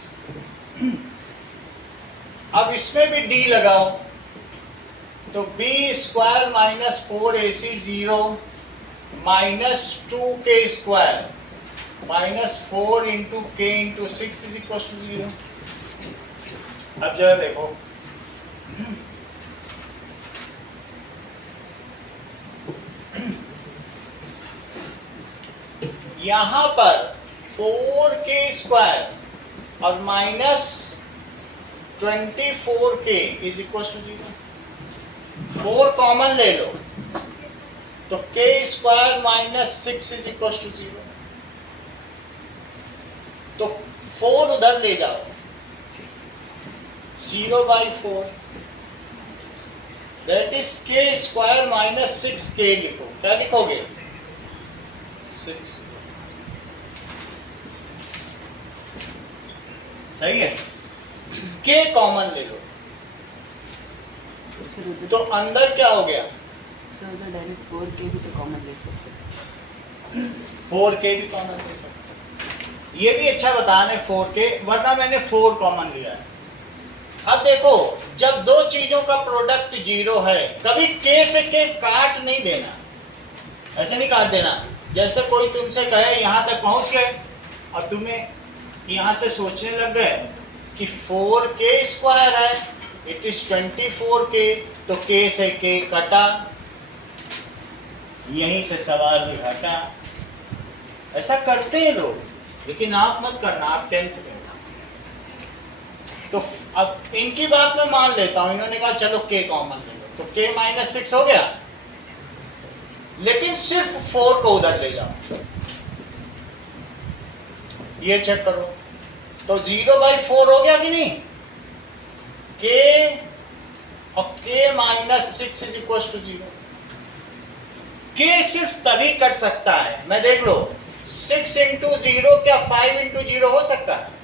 अब इसमें भी d लगाओ, तो b square minus 4ac 0 minus 2k square minus 4 into k into 6 is equal to 0। अब जरा देखो, यहां पर 4k स्क्वायर और minus 24k is equal to 0। 4 common ले लो तो k square minus 6 is equal to 0। तो 4 उधर ले जाओ, 0/4 that is k square minus 6k लिखो। क्या लिखोगे? 6। सही है। k कॉमन ले लो फिर उधर तो अंदर क्या हो गया? फिर उधर डायरेक्ट 4k भी तो कॉमन ले सकते 4k भी कॉमन ले सकते। ये भी अच्छा बताने 4k, वरना मैंने 4 कॉमन लिया है। अब देखो, जब दो चीजों का प्रोडक्ट 0 है, कभी k से k काट नहीं देना, ऐसे नहीं काट देना। जैसे कोई तुमसे कहे यहाँ तक पहुँच गए और तुम्हें यहाँ से सोचने लग गए कि 4k स्क्वायर है, इट इज 24k, तो k से k कटा, यहीं से सवाल भी हटा। ऐसा करते हैं लोग, लेकिन आप मत करना, आप 10th में। तो अब इनकी बात मैं मान लेता हूं, इन्होंने कहा चलो k कॉमन ले लो, तो k माइनस 6 हो गया, लेकिन सिर्फ 4 को उधर ले जाओ। ये चेक करो, तो 0/4 हो गया कि नहीं? k और k minus 6 is equal to 0। k सिर्फ तभी कट सकता है, मैं देख लो, 6 इंटू 0 क्या 5 इंटू 0 हो सकता है?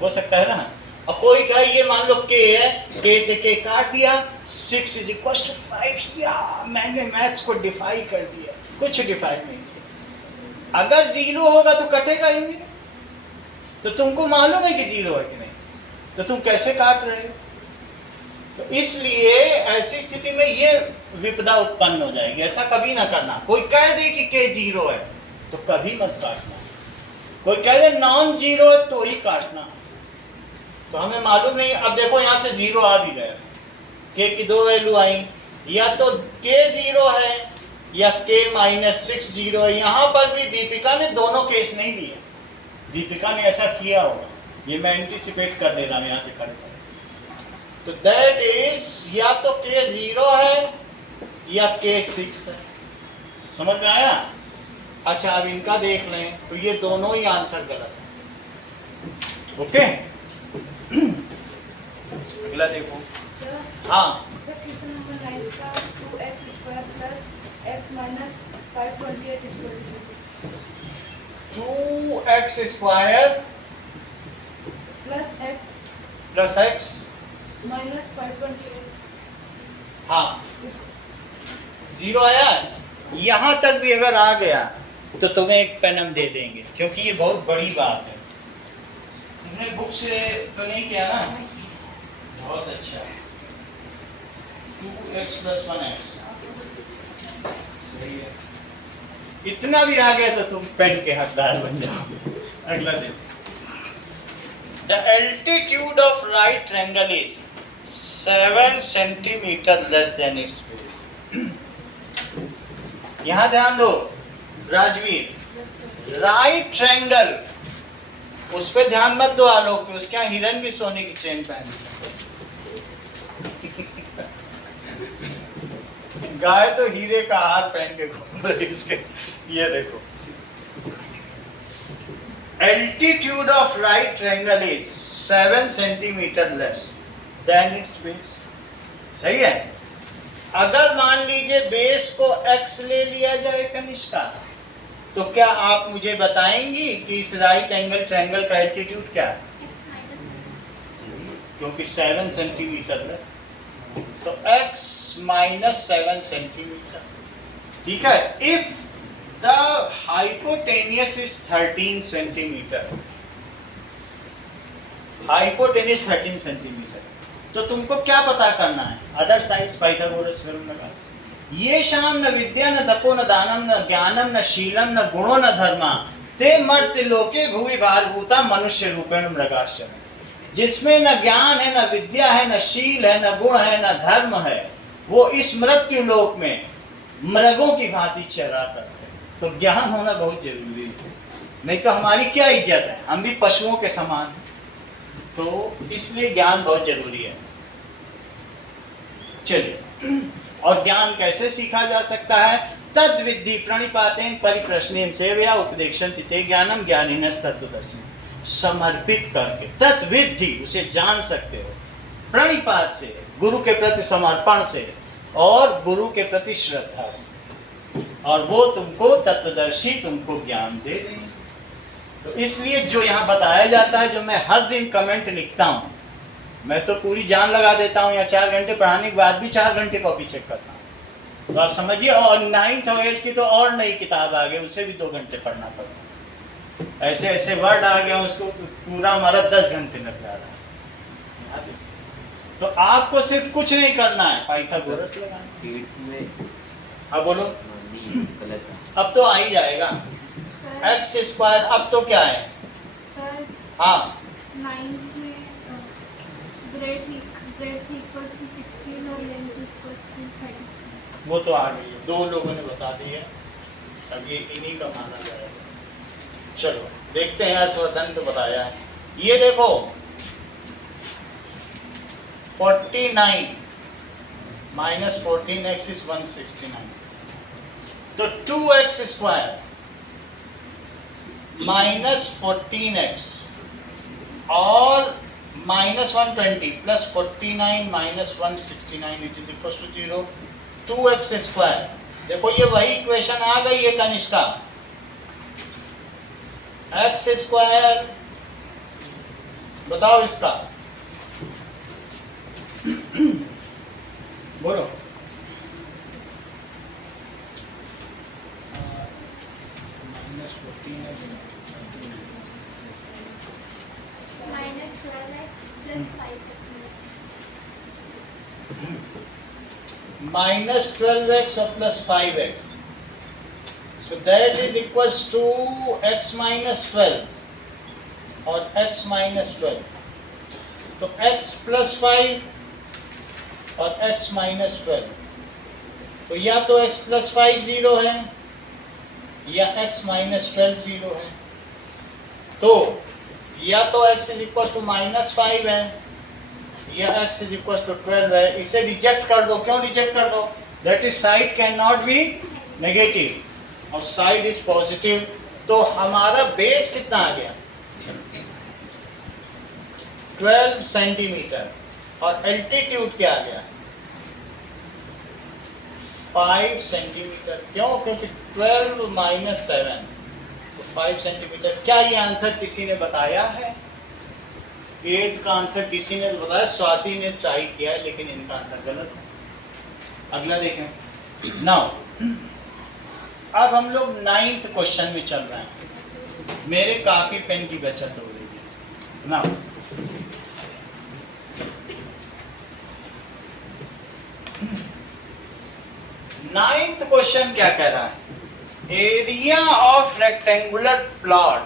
हो सकता है ना। अब कोई कहे ये मान लो k है, k से k काट दिया, 6 इज इक्वल टू 5, या मैंने मैथ्स को डिफाई कर दिया। कुछ डिफाई नहीं किया। अगर 0 होगा तो कटेगा ही नहीं, तो तुमको मालूम है कि 0 है कि नहीं, तो तुम कैसे काट रहे हो? तो इसलिए ऐसी स्थिति में ये विपदा उत्पन्न हो जाएगी। ऐसा कभी ना करना। कोई कह दे कि k 0 है तो कभी मत काटना, कोई कह दे नॉन 0 है तो ही काटना। तो हमें मालूम नहीं। अब देखो यहाँ से 0 आ भी गया, k की 2 वैल्यू आई, या तो k 0 है या k माइनस 6 0 है। यहाँ पर भी दीपिका ने दोनों केस नहीं लिए, दीपिका ने ऐसा किया होगा, ये मैं एंटीसिपेट कर ले रहा हूँ यहाँ से खड़े खड़े। तो दैट इज या तो k 0 है या k 6 है। समझ में आया? अच्छा, अब इनका देख लें तो ये दोनों ही आंसर गलत है। ओके, अगला देखो। सर हाँ, सर क्वेश्चन नंबर 9 का 2x square plus x minus 528 is equal to 2x square plus x plus x, minus 528 हाँ 0 आया। यहाँ तक भी अगर आ गया तो तुम्हें एक पेन हम दे देंगे, क्योंकि ये बहुत बड़ी बात है। तुमने बुक से तो नहीं किया ना? बहुत अच्छा। 2x प्लस 1x सही है। इतना भी आ गया तो तुम पेन के हकदार बन जाओ। अगला देखो। The altitude of right triangle is 7 centimeter less than its base. यहाँ ध्यान दो राजवीर, राइट ट्रायंगल, उस पे ध्यान मत दो आलोक पे, उसके यहाँ हिरन भी सोने की चेन पहनी। गाय तो हीरे का हार पहन के घूम रही इसके। ये देखो, altitude of right triangle is 7 centimeter less than its base। सही है। अगर मान लीजिए बेस को x ले लिया जाए कनिष्का, तो क्या आप मुझे बताएंगी कि इस राइट एंगल ट्रायंगल का एल्टीट्यूड क्या है? क्योंकि 7 सेंटीमीटर लेस, तो x माइनस 7 सेंटीमीटर। ठीक है। If the hypotenuse is 13 centimetre, hypotenuse 13 centimetre, तो तुमको क्या पता करना है? अदर साइड्स पाइथागोरस थ्योरम लगा। ये शाम न विद्या न तपो न दानम न ज्ञानम न शीलम न गुणो न धर्मा ते मर्त्य लोके भुवि भारभूता मनुष्य रूपेण मृगाश्चर्य। जिसमें न ज्ञान है, न विद्या है, न शील है, न गुण है, न धर्म है, वो इस मृत्यु लोक में मृगों की भांति चरा करते हैं। तो ज्ञान होना बहुत जरूरी है, नहीं तो हमारी क्या इज्जत है? हम भी पशुओं के समान हैं। तो इसलिए ज्ञान बहुत जरूरी है। चलिए, और ज्ञान कैसे सीखा जा सकता है? तद विद्धि प्रणिपातेन परिप्रश्नेन सेवया उपदेक्षन्ति ते ज्ञानम ज्ञानिनस् तत्त्वदर्शी। समर्पित करके, तत्विद्धि उसे जान सकते हो, प्रणिपात से, गुरु के प्रति समर्पण से और गुरु के प्रति श्रद्धा से, और वो तुमको तत्वदर्शी तुमको ज्ञान दे देंगे। तो इसलिए जो यहाँ बताया जाता है, जो मैं हर दिन कमेंट लिखता हूँ, मैं तो पूरी जान लगा देता हूँ, या 4 घंटे पढ़ाने के बाद भी 4 घंटे कॉपी चेक करता हूँ। तो आप समझिए, और 9th और 8th की तो और नई किताब आ गई, उसे भी 2 घंटे पढ़ना पड़ता है। ऐसे ऐसे वर्ड आ गए, उसको पूरा हमारा 10 घंटे लग जा रहा है। तो आपको सिर्फ कुछ नहीं करना है, पाइथागोरस लगाना। 8th में हाँ बोलो, नहीं गलत है। अब तो आ ही जाएगा एक्स स्क्वायर। अब तो क्या है? सर हाँ 9th में ब्रेड इक्वल्स टू 16 और लेंथ इक्वल्स टू 30। वो तो आ गई है, 2 लोगों ने बता दी है, अब ये इन्हीं का माना जाएगा। चलो देखते हैं, हर्षवर्धन तो बताया है। ये देखो 49 माइनस 14x इज 169, तो 2x स्क्वायर माइनस 14x और minus 120 plus 49 minus 169 it is equal to 0। 2x square, देखो ये वही इक्वेशन आ गई है कनिष्का। x स्क्वायर, बताओ इसका, बोलो। Minus 14x minus 12x plus 5x। minus 12x or plus 5x. So that is equals to x minus 12 or x minus 12. तो x plus 5 और x minus 12. तो या तो x plus 5 0 है या x minus 12 0 है। तो या तो x is equals to minus 5 है या x is equals to 12 है। इसे रिजेक्ट कर दो। क्यों रिजेक्ट कर दो? That is side can not be negative और साइड इज पॉजिटिव। तो हमारा बेस कितना आ गया? 12 सेंटीमीटर और एल्टीट्यूड क्या आ गया? 5 सेंटीमीटर। क्यों? क्योंकि 12 माइनस 7 तो 5 सेंटीमीटर। क्या ये आंसर किसी ने बताया है? 8 का आंसर किसी ने बताया, स्वाति ने ट्राई किया है, लेकिन इनका आंसर गलत है। अगला देखें। नाउ अब हम लोग 9th क्वेश्चन में चल रहे हैं। मेरे काफी पेन की बचत हो रही है। नाउ नाइन्थ क्वेश्चन क्या कह रहा है? Area of rectangular plot.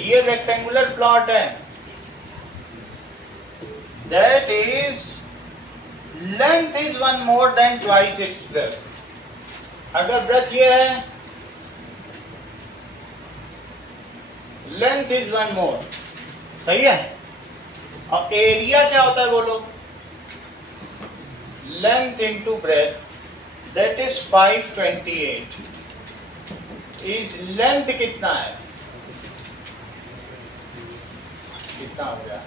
ये रेक्टेंगुलर प्लॉट है, that is length is 1 more than twice its breadth. अगर breadth ये है, length is 1 more, सही है। और एरिया क्या होता है बोलो? length into breadth, that is 528. is length कितना है? कितना हो गया?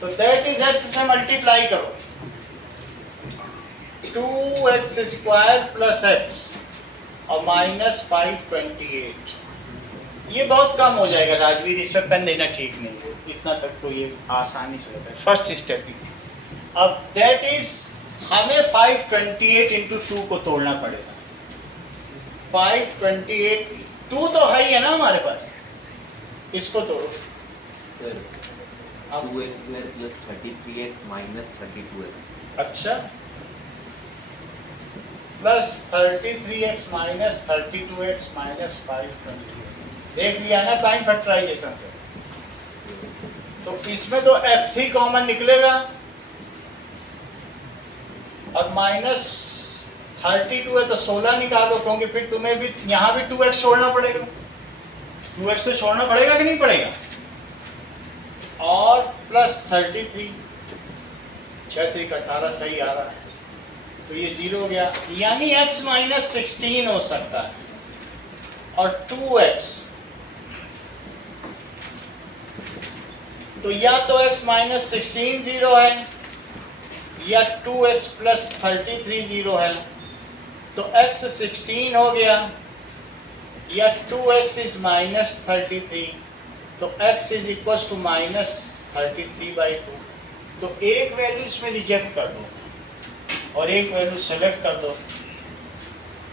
तो दैट इज x से मल्टीप्लाई करो, 2x स्क्वायर प्लस x और माइनस 528। ये बहुत कम हो जाएगा राजवीर, इसमें पेन देना ठीक नहीं है, इतना तक तो ये आसानी से होता है। फर्स्ट स्टेप ही। अब दैट इज हमें 528 इंटू 2 को तोड़ना पड़ेगा। 528 2 तो है ही है ना हमारे पास, इसको तोड़ो। Sir 2x square plus 33x minus 32x। अच्छा, plus 33x minus 32x minus 528। देख लिया ना प्राइम फैक्टराइजेशन से? तो इसमें तो x ही कॉमन निकलेगा और माइनस 32 है तो 16 निकालो, क्योंकि फिर तुम्हें भी यहाँ भी 2x छोड़ना पड़ेगा। 2x तो छोड़ना पड़ेगा कि नहीं पड़ेगा? और प्लस 33, 6 3 18 सही आ रहा है। तो ये 0 हो गया, यानी x माइनस 16 हो सकता है और 2x, तो या तो x माइनस 16 0 है या 2x प्लस 33 0 है। तो x 16 हो गया या 2x इज माइनस 33, तो x is equal to minus 33/2। तो एक वैल्यू इसमें रिजेक्ट कर दो और एक वैल्यू सेलेक्ट कर दो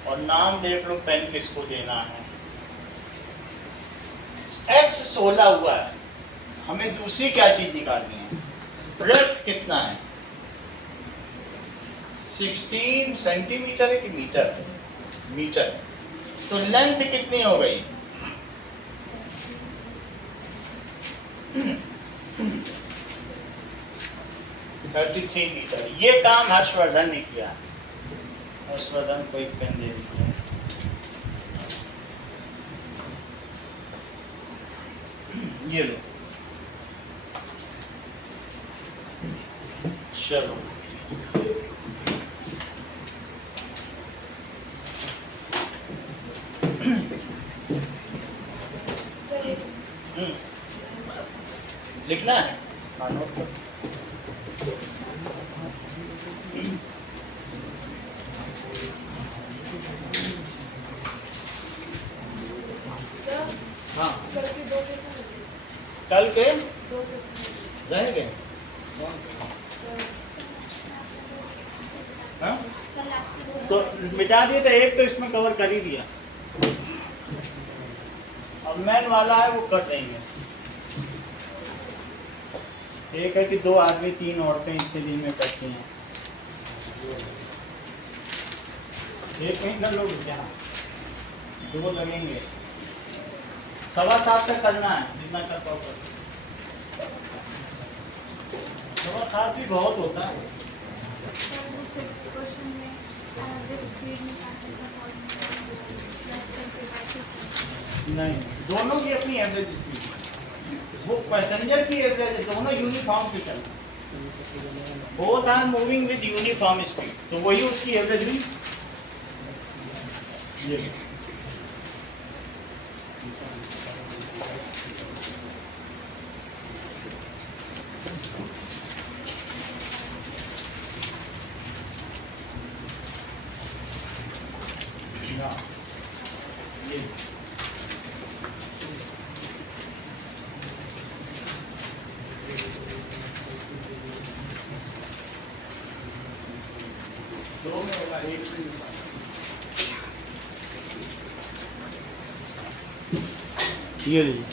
और नाम देख लो पेन किसको देना है। x 16 हुआ है, हमें दूसरी क्या चीज निकालनी है, ब्रेथ कितना है, 16 सेंटीमीटर है कि मीटर, मीटर। तो लेंथ कितनी हो गई, 33 मीटर। ये काम हर्षवर्धन ने किया। हर्षवर्धन को एक पेन दे दीजिए। ये लो, चलो सर ये लिखना है, हाँ नोट कर। सर हाँ कल के 2 क्वेश्चन हो गए, कल के 2 क्वेश्चन हो गए। रह गए। हाँ? कल लास्ट में तो मिटा दिए, तो एक तो इसमें कवर कर ही दिया। अब मैन वाला है वो कर देंगे। एक है कि 2 आदमी 3 औरतें इससे दिन में करती हैं। एक महीना लोग यहाँ 2 लगेंगे, 7:15 तक करना है, जितना कर पाओ कर। 7:15 भी बहुत होता है। सर वो सिर्फ क्वेश्चन में अगर स्पीड निकालने का नहीं, दोनों की अपनी एवरेज स्पीड है। वो पैसेंजर की एवरेज है, दोनों यूनिफॉर्म से चलते, both are moving with uniform speed, तो वही उसकी एवरेज हुई। ये ये दो में होगा, एक में होगा। ये लीजिए।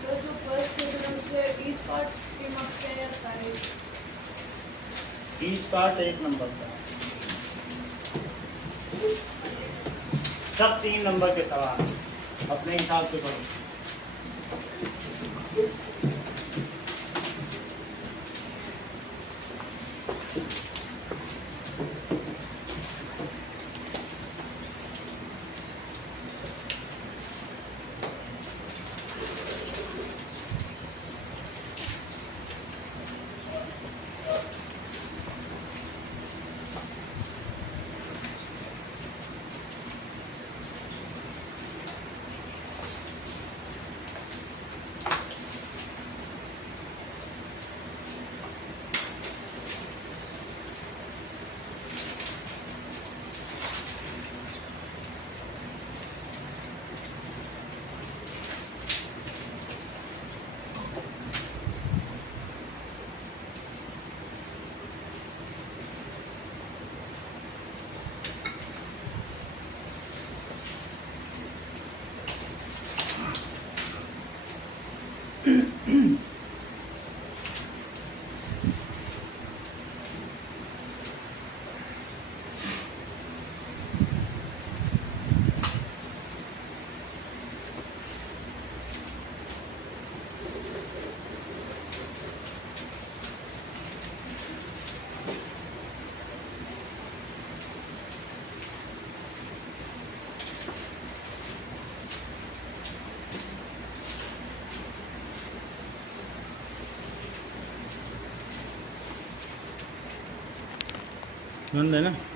सर जो फर्स्ट क्वेश्चन है उसमें ईच पार्ट के मार्क्स क्या है या सारे? ईच पार्ट 1 नंबर का, सब 3 नंबर के सवाल, अपने हिसाब से करो। बंद है ना